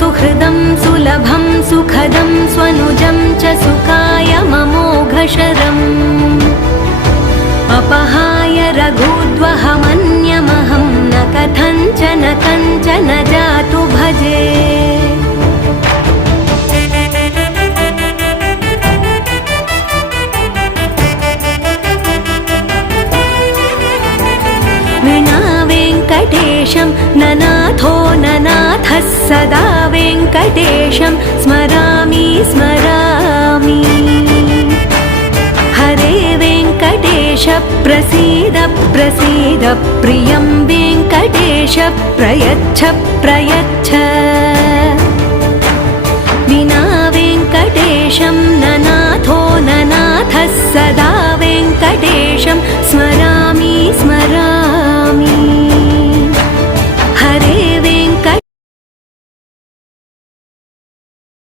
सुहृदं सुलभं सुखदं स्वनुजं च सुखाय ममोघशरम् अपहाय रघुद्वहमन्यमहं न कथञ्चन कञ्चन जातु भजे। विना वेङ्कटेशं ननाथो ननाथः सदा वेङ्कटेशं स्मरामि स्मरामि। हरे वेङ्कटेश प्रसीद प्रसीद प्रियं वेङ्कटेश प्रयच्छ प्रयच्छ।